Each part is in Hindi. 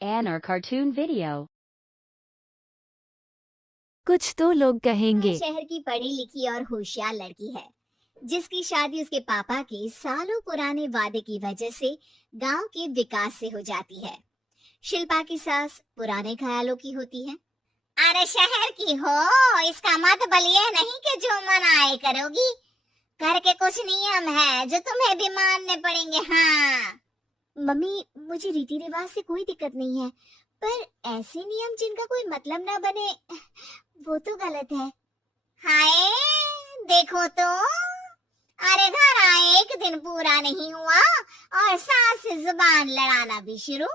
An or cartoon video. कुछ तो लोग कहेंगे शहर की पढ़ी लिखी और होशियार लड़की है, जिसकी शादी उसके पापा के सालों पुराने वादे की वजह से गांव के विकास से हो जाती है। शिल्पा की सास पुराने ख्यालों की होती है। अरे शहर की हो, इसका मतलब ये नहीं कि जो मन आए करोगी। घर के कुछ नियम है जो तुम्हें भी मानने पड़ेंगे। हाँ मम्मी, मुझे रीति रिवाज से कोई दिक्कत नहीं है, पर ऐसे नियम जिनका कोई मतलब ना बने वो तो गलत है। हाय देखो तो, अरे घर आए एक दिन पूरा नहीं हुआ और सास से जुबान लड़ाना भी शुरू।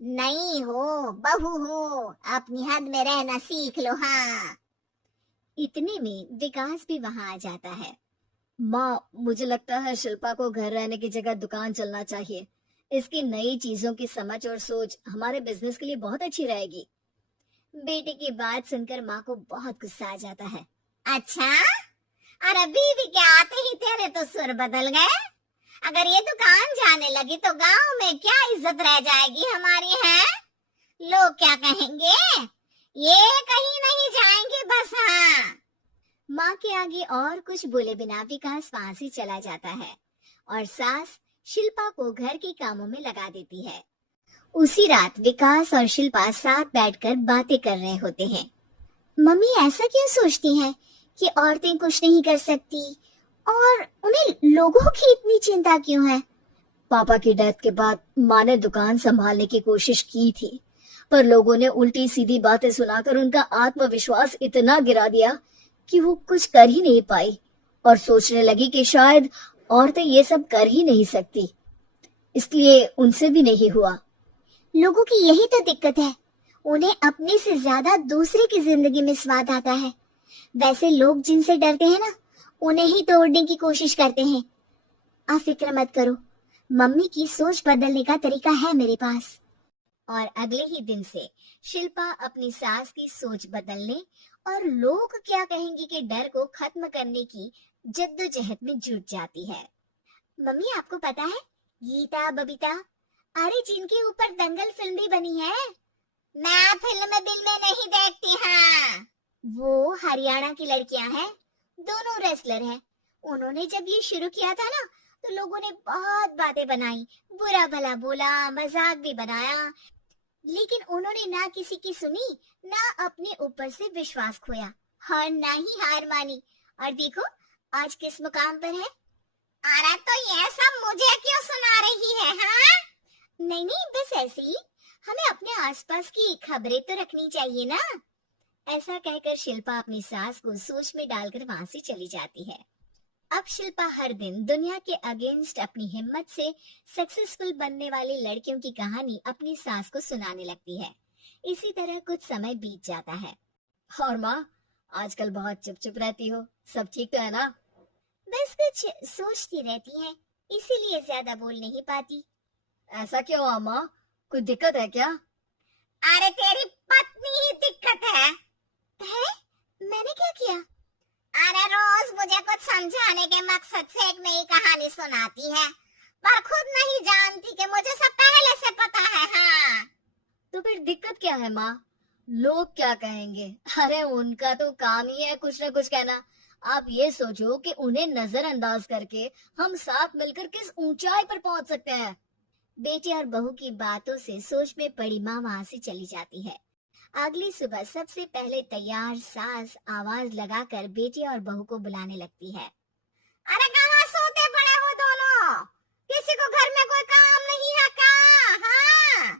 नहीं हो, बहू हो, अपनी हद में रहना सीख लो। हाँ इतने में विकास भी वहां आ जाता है। माँ, मुझे लगता है शिल्पा को घर रहने की जगह दुकान चलना चाहिए। इसकी नई चीजों की समझ और सोच हमारे बिजनेस के लिए बहुत अच्छी रहेगी। बेटे की बात सुनकर माँ को बहुत गुस्सा आ जाता है। अच्छा, अरे बीवी के आते ही तेरे तो सुर बदल गए। अगर ये दुकान जाने लगी तो गांव में क्या इज्जत रह जाएगी हमारी है? लोग क्या कहेंगे? ये कहीं नहीं जाएंगे बस। हाँ माँ के आगे और कुछ बोले बिना विकास वहां से चला जाता है और सास शिल्पा को घर के कामों में लगा देती है। उसी रात विकास और शिल्पा साथ बैठकर बातें कर रहे होते हैं। मम्मी ऐसा क्यों सोचती हैं कि औरतें कुछ नहीं कर सकती, और उन्हें लोगों की इतनी चिंता क्यों है? पापा की डेथ के बाद माँ ने दुकान संभालने की कोशिश की थी, पर लोगों ने उल्टी सीधी बातें सुनाकर उनका आत्मविश्वास इतना गिरा दिया कि वो कुछ कर ही नहीं पाई और सोचने लगी कि शायद औरतें ये सब कर ही नहीं सकती, इसलिए उनसे भी नहीं हुआ। लोगों की यही तो दिक्कत है, उन्हें अपने से ज्यादा दूसरे की जिंदगी में स्वाद आता है। वैसे लोग जिनसे डरते हैं ना, उन्हें ही तोड़ने की कोशिश करते हैं। आप फिक्र मत करो, मम्मी की सोच बदलने का तरीका है मेरे पास। और अगले ही दिन से शिल्पा अपनी सास की सोच बदलने और लोग क्या कहेंगे के डर को खत्म करने की जद्दोजहद में जुट जाती है। मम्मी आपको पता है, गीता बबीता, अरे जिनके ऊपर दंगल फिल्म भी बनी है। मैं फिल्म बिल में नहीं देखती। हाँ वो हरियाणा की लड़कियां हैं, दोनों रेसलर हैं। उन्होंने जब ये शुरू किया था ना, तो लोगों ने बहुत बातें बनाई, बुरा भला बोला, मजाक भी बनाया, लेकिन उन्होंने ना किसी की सुनी, ना अपने ऊपर से विश्वास खोया और ना ही हार मानी। और देखो आज किस मुकाम पर है। अरे तो ये सब मुझे क्यों सुना रही है? हाँ नहीं नहीं, बस ऐसे ही, हमें अपने आसपास की खबरें तो रखनी चाहिए ना। ऐसा कहकर शिल्पा अपनी सास को सोच में डालकर वहां से चली जाती है। अब शिल्पा हर दिन दुनिया के अगेंस्ट अपनी हिम्मत से सक्सेसफुल बनने वाली लड़कियों की कहानी अपनी सास को सुनाने लगती है। इसी तरह कुछ समय बीत जाता है। और माँ, आजकल बहुत चुप चुप रहती हो, सब ठीक तो है ना? बस कुछ सोचती रहती हैं, इसीलिए ज्यादा बोल नहीं पाती। ऐसा क्यों अम्मा, कोई दिक्कत है क्या? अरे तेरी पत्नी ही दिक्कत है। मैंने क्या किया? अरे रोज मुझे कुछ समझाने के मकसद से एक नई कहानी सुनाती है, पर खुद नहीं जानती कि मुझे सब पहले से पता है। हाँ तो फिर दिक्कत क्या है माँ? लोग क्या कहेंगे? अरे उनका तो काम ही है कुछ न कुछ कहना। आप ये सोचो कि उन्हें नजरअंदाज करके हम साथ मिलकर किस ऊंचाई पर पहुंच सकते हैं। बेटे और बहू की बातों से सोच में पड़ी माँ वहां से चली जाती है। अगली सुबह सबसे पहले तैयार सास आवाज लगाकर बेटे और बहू को बुलाने लगती है। अरे कहाँ सोते पड़े हो दोनों? किसी को घर में कोई काम नहीं है क्या? हाँ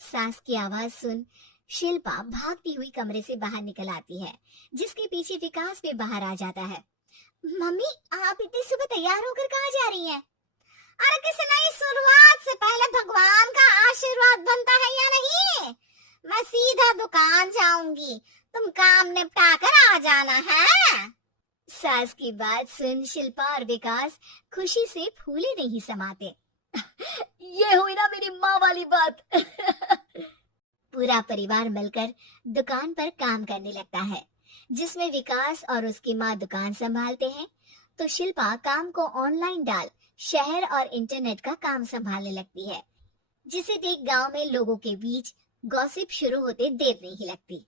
सास की आवाज सुन शिल्पा भागती हुई कमरे से बाहर निकल आती है, जिसके पीछे विकास भी बाहर आ जाता है। मम्मी आप इतनी सुबह तैयार होकर कहाँ जा रही हैं? अरे किसी नई शुरुआत से पहले भगवान का आशीर्वाद बनता है या नहीं? मैं सीधा दुकान जाऊंगी, तुम काम निपटा कर आ जाना है। सास की बात सुन शिल्पा और विकास खुशी से फूले नहीं समाते। ये हुई ना मेरी माँ वाली बात। पूरा परिवार मिलकर दुकान पर काम करने लगता है, जिसमें विकास और उसकी माँ दुकान संभालते हैं, तो शिल्पा काम को ऑनलाइन डाल शहर और इंटरनेट का काम संभालने लगती है। जिसे देख गांव में लोगों के बीच गॉसिप शुरू होते देर नहीं लगती।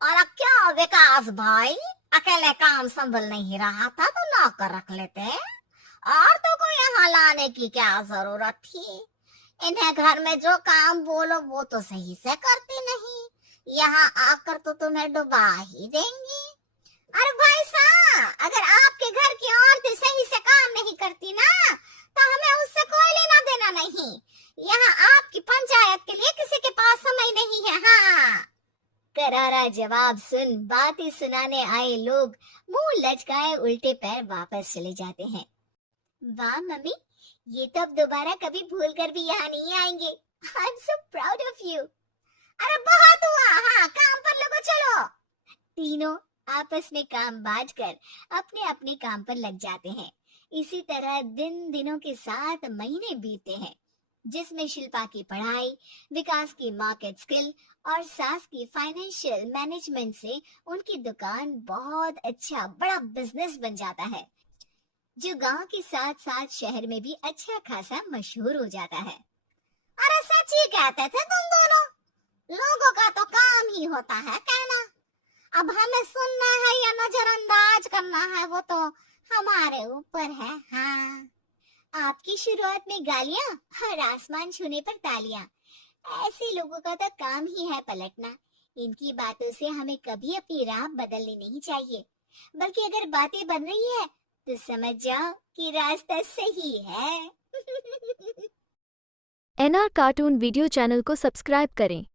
और अब क्या विकास भाई, अकेले काम संभल नहीं रहा था तो नौकर रख लेते, और तो को यहाँ लाने की क्या जरूरत थी। इन्हें घर में जो काम बोलो वो तो सही से करती नहीं, यहाँ आकर तो तुम्हें डुबा ही देंगी। अरे भाई साहब, अगर आपके घर की औरतें सही से काम नहीं करती ना तो हमें उससे कोई लेना देना नहीं। यहाँ आपकी पंचायत के लिए किसी के पास समय नहीं है। हाँ, करारा जवाब सुन बातें सुनाने आए लोग मुंह लचकाए उल्टे पैर वापस चले जाते हैं। वाह मम्मी, ये तो अब दोबारा कभी भूल कर भी यहाँ नहीं आएंगे। I am so proud of you. अरे बहुत हुआ, हाँ काम पर लोगो चलो। तीनों आपस में काम बांटकर अपने अपने काम पर लग जाते हैं। इसी तरह दिनों के साथ महीने बीतते हैं, जिसमें शिल्पा की पढ़ाई, विकास की मार्केट स्किल और सास की फाइनेंशियल मैनेजमेंट से उनकी दुकान बहुत अच्छा बड़ा बिजनेस बन जाता है, जो गांव के साथ साथ शहर में भी अच्छा खासा मशहूर हो जाता है। अरे सच ही कहते थे तुम दोनों, लोगों का तो काम ही होता है कहना। अब हमें सुनना है या नजरअंदाज करना है वो तो हमारे ऊपर है। हाँ, आपकी शुरुआत में गालियां और आसमान छूने पर तालियां, ऐसे लोगों का तो काम ही है पलटना। इनकी बातों से हमें कभी अपनी राह बदलनी नहीं चाहिए, बल्कि अगर बातें बन रही है तो समझ जाओ कि रास्ता सही है। NR कार्टून वीडियो चैनल को सब्सक्राइब करें।